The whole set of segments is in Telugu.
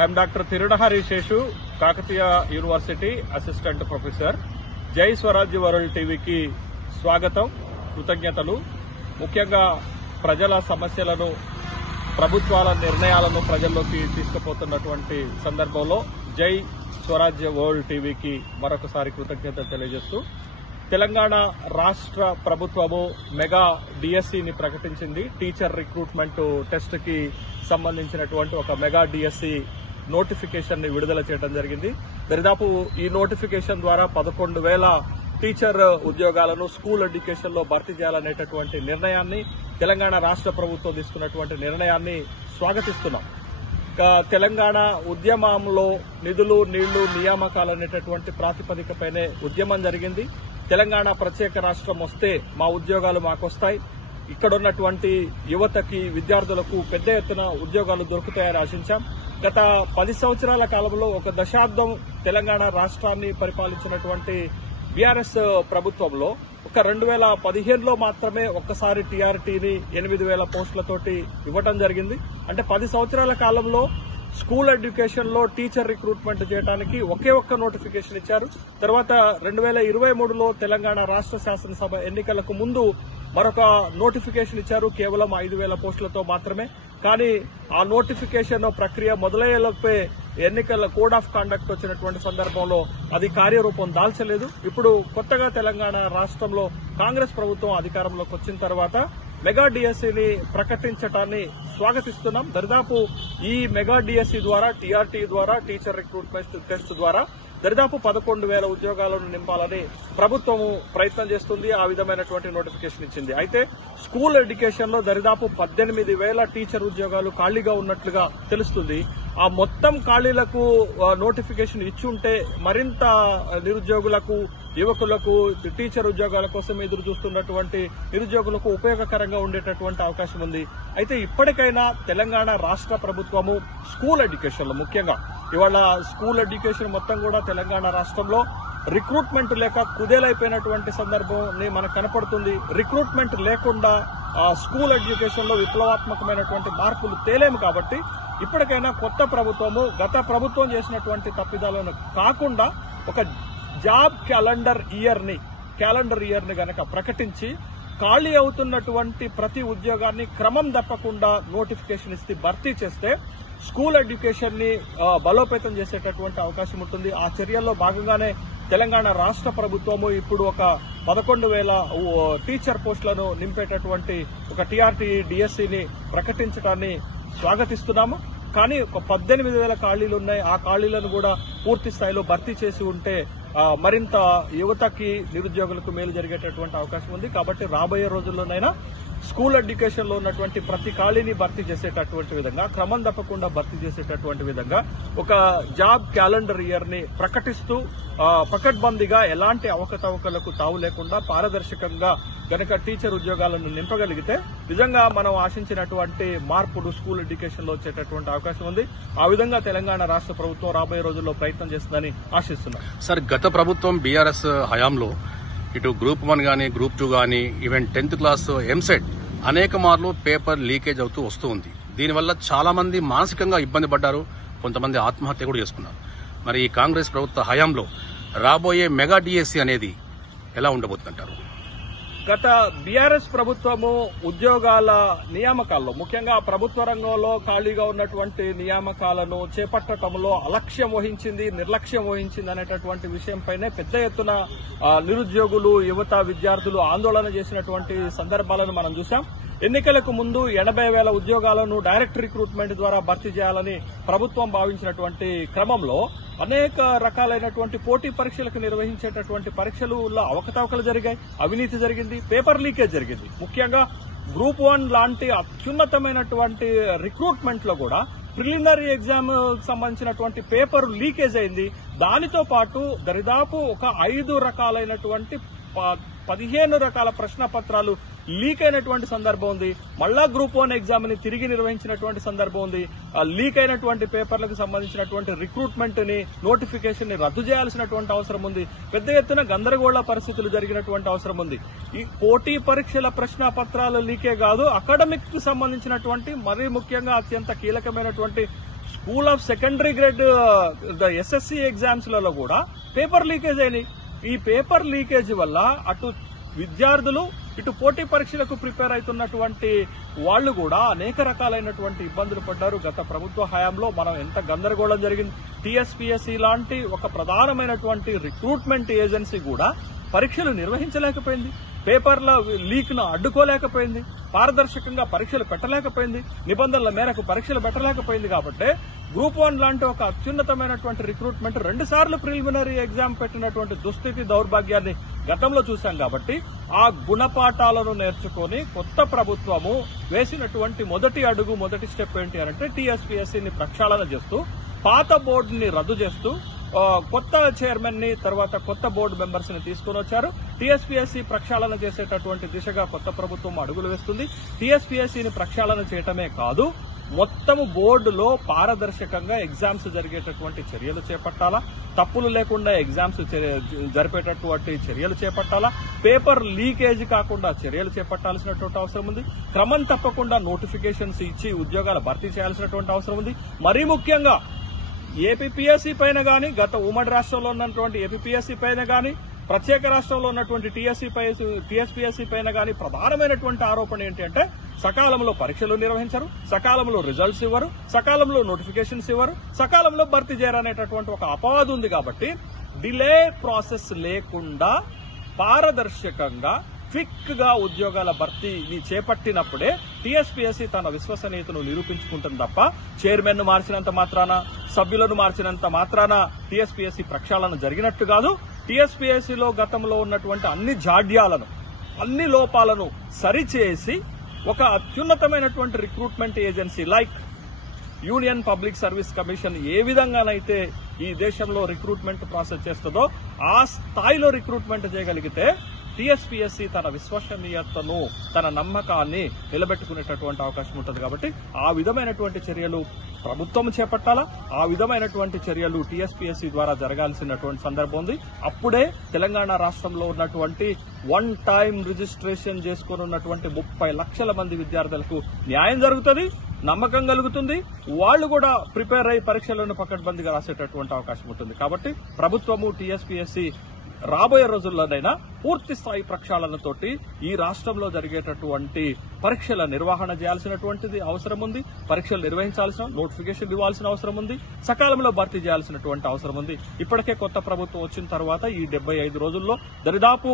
I'm doctor Tirunahari Seshu, Kakatiya university assistant professor. జై స్వరాజ్య వరల్డ్ టీవీకి స్వాగతం, కృతజ్ఞతలు. ముఖ్యంగా ప్రజల సమస్యలను, ప్రభుత్వాల నిర్ణయాలను ప్రజల్లోకి తీసుకుపోతున్నటువంటి సందర్భంలో జై స్వరాజ్య వరల్డ్ టీవీకి మరొకసారి కృతజ్ఞతలు తెలియజేస్తూ, తెలంగాణ రాష్ట్ర ప్రభుత్వము మెగా డిఎస్సిని ప్రకటించింది. టీచర్ రిక్రూట్మెంట్ టెస్ట్ కి సంబంధించినటువంటి ఒక మెగా డిఎస్సి నోటిఫికేషన్ ని విడుదల చేయడం జరిగింది. దరిదాపు ఈ నోటిఫికేషన్ ద్వారా 11,000 టీచర్ ఉద్యోగాలను స్కూల్ ఎడ్యుకేషన్ లో భర్తీ చేయాలనేటటువంటి నిర్ణయాన్ని, తెలంగాణ రాష్ట్ర ప్రభుత్వం తీసుకున్నటువంటి నిర్ణయాన్ని స్వాగతిస్తున్నాం. తెలంగాణ ఉద్యమంలో నిధులు, నీళ్లు, నియామకాలు అనేటటువంటి ప్రాతిపదికపైనే ఉద్యమం జరిగింది. తెలంగాణ ప్రత్యేక రాష్ట్రం వస్తే మా ఉద్యోగాలు మాకొస్తాయి, ఇక్కడున్నటువంటి యువతకి, విద్యార్థులకు పెద్ద ఎత్తున ఉద్యోగాలు దొరుకుతాయని ఆశించాం. గత 10 సంవత్సరాల కాలంలో ఒక దశాబ్దం తెలంగాణ రాష్ట్రాన్ని పరిపాలించినటువంటి బీఆర్ఎస్ ప్రభుత్వంలో ఒక 2015లో మాత్రమే ఒక్కసారి టీఆర్టీని 8,000 పోస్టులతోటి ఇవ్వడం జరిగింది. అంటే 10 సంవత్సరాల కాలంలో స్కూల్ ఎడ్యుకేషన్ లో టీచర్ రిక్రూట్మెంట్ చేయడానికి ఒకే ఒక్క నోటిఫికేషన్ ఇచ్చారు. తర్వాత 2023లో తెలంగాణ రాష్ట్ర శాసనసభ ఎన్నికలకు ముందు మరొక నోటిఫికేషన్ ఇచ్చారు, కేవలం 5,000 పోస్టులతో మాత్రమే. కానీ ఆ నోటిఫికేషన్ ప్రక్రియ మొదలయ్యేలోపే ఎన్నికల కోడ్ ఆఫ్ కాండక్ట్ వచ్చినటువంటి సందర్భంలో అది కార్యరూపం దాల్చలేదు. ఇప్పుడు కొత్తగా తెలంగాణ రాష్ట్రంలో కాంగ్రెస్ ప్రభుత్వం అధికారంలోకి వచ్చిన తర్వాత మెగా డిఎస్సిని ప్రకటించడాన్ని స్వాగతిస్తున్నాం. దరిదాపు ఈ మెగా డిఎస్సి ద్వారా, టీఆర్టీ ద్వారా, టీచర్ రిక్రూట్మెంట్ టెస్ట్ ద్వారా దరిదాపు 11,000 ఉద్యోగాలను నింపాలని ప్రభుత్వం ప్రయత్నం చేస్తుంది. ఆ విధమైనటువంటి నోటిఫికేషన్ ఇచ్చింది. అయితే స్కూల్ ఎడ్యుకేషన్ లో దరిదాపు 18,000 టీచర్ ఉద్యోగాలు ఖాళీగా ఉన్నట్లుగా తెలుస్తుంది. ఆ మొత్తం ఖాళీలకు నోటిఫికేషన్ ఇచ్చుంటే మరింత నిరుద్యోగులకు, యువకులకు, టీచర్ ఉద్యోగాల కోసం ఎదురు చూస్తున్నటువంటి నిరుద్యోగులకు ఉపయోగకరంగా ఉండేటటువంటి అవకాశం ఉంది. అయితే ఇప్పటికైనా తెలంగాణ రాష్ట్ర ప్రభుత్వము స్కూల్ ఎడ్యుకేషన్ లో, ముఖ్యంగా ఇవాళ స్కూల్ ఎడ్యుకేషన్ మొత్తం కూడా తెలంగాణ రాష్ట్రంలో రిక్రూట్మెంట్ లేక కుదేలైపోయినటువంటి సందర్భం మనకు కనపడుతుంది. రిక్రూట్మెంట్ లేకుండా స్కూల్ ఎడ్యుకేషన్ లో విప్లవాత్మకమైనటువంటి మార్పులు తేలేము. కాబట్టి ఇప్పటికైనా కొత్త ప్రభుత్వము గత ప్రభుత్వం చేసినటువంటి తప్పిదాలను కాకుండా ఒక జాబ్ క్యాలెండర్ ఇయర్ ని గనక ప్రకటించి ఖాళీ అవుతున్నటువంటి ప్రతి ఉద్యోగాన్ని క్రమం తప్పకుండా నోటిఫికేషన్ ఇస్తే భర్తీ చేస్తే స్కూల్ ఎడ్యుకేషన్ ని బలోపేతం చేసేటటువంటి అవకాశం ఉంటుంది. ఆ చర్యల్లో భాగంగానే తెలంగాణ రాష్ట్ర ప్రభుత్వము ఇప్పుడు ఒక 11,000 టీచర్ పోస్టులను నింపేటటువంటి ఒక టీఆర్టీ డిఎస్సిని ప్రకటించడాన్ని స్వాగతిస్తున్నాము. కానీ ఒక 18,000 ఖాళీలు ఉన్నాయి. ఆ ఖాళీలను కూడా పూర్తి స్థాయిలో భర్తీ చేసి ఉంటే మరింత యువతకి, నిరుద్యోగులకు మేలు జరిగేటటువంటి అవకాశం ఉంది. కాబట్టి రాబోయే రోజుల్లోనైనా స్కూల్ ఎడ్యుకేషన్ లో ఉన్నటువంటి ప్రతి ఖాళీని భర్తీ చేసేటటువంటి విధంగా, క్రమం తప్పకుండా భర్తీ చేసేటటువంటి విధంగా ఒక జాబ్ క్యాలెండర్ ఇయర్ ని ప్రకటిస్తూ పకడ్బందీగా ఎలాంటి అవకతవకలకు తావు లేకుండా పారదర్శకంగా గనక టీచర్ ఉద్యోగాలను నింపగలిగితే నిజంగా మనం ఆశించినటువంటి మార్పులు స్కూల్ ఎడ్యుకేషన్ లో వచ్చేటటువంటి అవకాశం ఉంది. ఆ విధంగా తెలంగాణ రాష్ట్ర ప్రభుత్వం రాబోయే రోజుల్లో ప్రయత్నం చేస్తుందని ఆశిస్తున్నాం. సార్, గత ప్రభుత్వం బీఆర్ఎస్ హయాంలో ఇటు గ్రూప్ 1 గానీ, గ్రూప్ 2 గానీ, ఈవెన్ 10th క్లాస్ ఎంసెట్ అనేక మార్లు పేపర్ లీకేజ్ అవుతూ వస్తూ ఉంది. దీనివల్ల చాలా మంది మానసికంగా ఇబ్బంది పడ్డారు, కొంతమంది ఆత్మహత్య కూడా చేసుకున్నారు. మరి ఈ కాంగ్రెస్ ప్రభుత్వ హయాంలో రాబోయే మెగా డిఎస్సి అనేది ఎలా ఉండబోతుందంటారు? గత బీఆర్ఎస్ ప్రభుత్వము ఉద్యోగాల నియామకాల్లో, ముఖ్యంగా ప్రభుత్వ రంగంలో ఖాళీగా ఉన్నటువంటి నియామకాలను చేపట్టడంలో అలక్ష్యం వహించింది, నిర్లక్ష్యం వహించింది అనేటటువంటి విషయంపైనే పెద్ద ఎత్తున నిరుద్యోగులు, యువత, విద్యార్థులు ఆందోళన చేసినటువంటి సందర్భాలను మనం చూశాం. ఎన్నికలకు ముందు 80,000 ఉద్యోగాలను డైరెక్ట్ రిక్రూట్మెంట్ ద్వారా భర్తీ చేయాలని ప్రభుత్వం భావించినటువంటి క్రమంలో అనేక రకాలైనటువంటి పోటీ పరీక్షలకు నిర్వహించేటటువంటి పరీక్షలలో అవకతవకలు జరిగాయి, అవినీతి జరిగింది, పేపర్ లీకేజ్ జరిగింది. ముఖ్యంగా గ్రూప్ 1 లాంటి అత్యున్నతమైనటువంటి రిక్రూట్మెంట్ లో కూడా ప్రిలిమినరీ ఎగ్జామ్ సంబంధించినటువంటి పేపర్ లీకేజ్ అయింది. దానితో పాటు దరిదాపు ఒక 5 రకాలైనటువంటి 15 రకాల ప్రశ్న పత్రాలు లీక్ అయినటువంటి సందర్భం ఉంది. మళ్ళా గ్రూప్ 1 ఎగ్జామ్ ని తిరిగి నిర్వహించినటువంటి సందర్భం ఉంది. లీక్ అయినటువంటి పేపర్లకు సంబంధించినటువంటి రిక్రూట్మెంట్ ని, నోటిఫికేషన్ ని రద్దు చేయాల్సినటువంటి అవసరం ఉంది. పెద్ద ఎత్తున గందరగోళ పరిస్థితులు జరిగినటువంటి అవసరం ఉంది. ఈ పోటీ పరీక్షల ప్రశ్న పత్రాల లీకే కాదు, అకాడమిక్ కి సంబంధించినటువంటి మరీ ముఖ్యంగా అత్యంత కీలకమైనటువంటి school of secondary grade SSC exams లలో కూడా పేపర్ లీకేజ్ అయినాయి. ఈ పేపర్ లీకేజ్ వల్ల అటు విద్యార్థులు ఇటు పోటీ పరీక్షలకు ప్రిపేర్ అవుతున్నటువంటి వాళ్ళు కూడా అనేక రకాలైనటువంటి ఇబ్బందులు పడ్డారు. గత ప్రభుత్వ హయాంలో మనం ఎంత గందరగోళం జరిగింది. టీఎస్పీఎస్సీ లాంటి ఒక ప్రధానమైనటువంటి రిక్రూట్మెంట్ ఏజెన్సీ కూడా పరీక్షలు నిర్వహించలేకపోయింది, పేపర్ల లీక్ ను అడ్డుకోలేకపోయింది, పారదర్శకంగా పరీక్షలు పెట్టలేకపోయింది, నిబంధనల మేరకు పరీక్షలు పెట్టలేకపోయింది. కాబట్టి గ్రూప్ 1 లాంటి ఒక అత్యున్నతమైనటువంటి రిక్రూట్మెంట్ 2 సార్లు ప్రిలిమినరీ ఎగ్జామ్ పెట్టినటువంటి దుస్థితి, దౌర్భాగ్యాన్ని గతంలో చూశాం. కాబట్టి ఆ గుణపాఠాలను నేర్చుకుని కొత్త ప్రభుత్వము వేసినటువంటి మొదటి అడుగు, మొదటి స్టెప్ ఏంటి అంటే టీఎస్పీఎస్సీని ప్రక్షాళన చేస్తూ పాత బోర్డుని రద్దు చేస్తూ కొత్త చైర్మన్ ని తర్వాత కొత్త బోర్డు మెంబర్స్ ని తీసుకుని వచ్చారు. టీఎస్పీఎస్సీ ప్రక్షాళన చేసేటటువంటి దిశగా కొత్త ప్రభుత్వం అడుగులు వేస్తుంది. టీఎస్పీఎస్సీని ప్రక్షాళన చేయటమే కాదు, మొత్తము బోర్డులో పారదర్శకంగా ఎగ్జామ్స్ జరిగేటటువంటి చర్యలు చేపట్టాలా, తప్పులు లేకుండా ఎగ్జామ్స్ జరిపేటటువంటి చర్యలు చేపట్టాలా, పేపర్ లీకేజ్ కాకుండా చర్యలు చేపట్టాల్సినటువంటి అవసరం ఉంది. క్రమం తప్పకుండా నోటిఫికేషన్స్ ఇచ్చి ఉద్యోగాల భర్తీ చేయాల్సినటువంటి అవసరం ఉంది. మరీ ముఖ్యంగా ఏపీపీఎస్సీ పైన గాని, గత ఉమ్మడి రాష్ట్రంలో ఉన్నటువంటి ఏపీపీఎస్సీ పైన గాని, ప్రత్యేక రాష్ట్రంలో ఉన్నటువంటి టీఎస్పీఎస్సీ పైన గాని ప్రధానమైనటువంటి ఆరోపణ ఏంటి అంటే సకాలంలో పరీక్షలు నిర్వహించరు, సకాలంలో రిజల్ట్స్ ఇవ్వరు, సకాలంలో నోటిఫికేషన్స్ ఇవ్వరు, సకాలంలో భర్తీ చేయరనేటటువంటి ఒక అపవాదు ఉంది. కాబట్టి డిలే ప్రాసెస్ లేకుండా పారదర్శకంగా క్విక్ గా ఉద్యోగాల భర్తీని చేపట్టినప్పుడే టీఎస్పీఎస్సీ తన విశ్వసనీయతను నిరూపించుకుంటుంది తప్ప చైర్మన్ ను మార్చినంత మాత్రాన, సభ్యులను మార్చినంత మాత్రాన టీఎస్పీఎస్సీ ప్రక్షాళన జరిగినట్టు కాదు. టీఎస్పీఎస్సీలో గతంలో ఉన్నటువంటి అన్ని జాడ్యాలను, అన్ని లోపాలను సరిచేసి ఒక అత్యున్నతమైనటువంటి recruitment agency like union public service commission ఏ విధంగానైతే ఈ దేశంలో రిక్రూట్మెంట్ ప్రాసెస్ చేస్తుందో ఆ స్థాయిలో రిక్రూట్మెంట్ చేయగలిగితే టీఎస్పీఎస్సీ తన విశ్వసనీయతను, తన నమ్మకాన్ని నిలబెట్టుకునేటటువంటి అవకాశం ఉంటుంది. కాబట్టి ఆ విధమైనటువంటి చర్యలు ప్రభుత్వం చేపట్టాలా, ఆ విధమైనటువంటి చర్యలు టీఎస్పీఎస్సీ ద్వారా జరగాల్సినటువంటి సందర్భం ఉంది. అప్పుడే తెలంగాణ రాష్ట్రంలో ఉన్నటువంటి 1 టైం రిజిస్ట్రేషన్ చేసుకుని ఉన్నటువంటి 30 లక్షల మంది విద్యార్థులకు న్యాయం జరుగుతుంది, నమ్మకం కలుగుతుంది. వాళ్లు కూడా ప్రిపేర్ అయ్యి పరీక్షలను పకడ్బందీగా రాసేటటువంటి అవకాశం ఉంటుంది. కాబట్టి ప్రభుత్వము టీఎస్పీఎస్సీ రాబోయే రోజుల్లోనైనా పూర్తి స్థాయి ప్రక్షాళనతోటి ఈ రాష్ట్రంలో జరిగేటటువంటి పరీక్షల నిర్వహణ చేయాల్సినటువంటిది అవసరం ఉంది, పరీక్షలు నిర్వహించాల్సిన, నోటిఫికేషన్ ఇవ్వాల్సిన అవసరం ఉంది, సకాలంలో భర్తీ చేయాల్సినటువంటి అవసరం ఉంది. ఇప్పటికే కొత్త ప్రభుత్వం వచ్చిన తర్వాత ఈ 75 రోజుల్లో దరిదాపు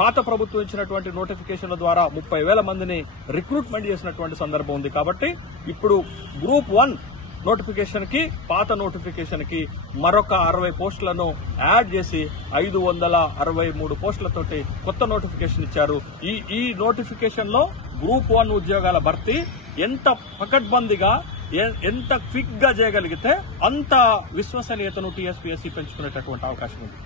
పాత ప్రభుత్వం ఇచ్చినటువంటి నోటిఫికేషన్ల ద్వారా 30,000 మందిని రిక్రూట్మెంట్ చేసినటువంటి సందర్భం ఉంది. కాబట్టి ఇప్పుడు గ్రూప్ 1 నోటిఫికేషన్ కి, పాత నోటిఫికేషన్ కి మరొక 60 పోస్టులను యాడ్ చేసి 563 పోస్టులతోటి కొత్త నోటిఫికేషన్ ఇచ్చారు. ఈ నోటిఫికేషన్ లో గ్రూప్ 1 ఉద్యోగాల భర్తీ ఎంత పకడ్బందీగా, ఎంత క్విక్ గా చేయగలిగితే అంత విశ్వసనీయతను టీఎస్పీఎస్సీ పెంచుకునేటటువంటి అవకాశం ఉంది.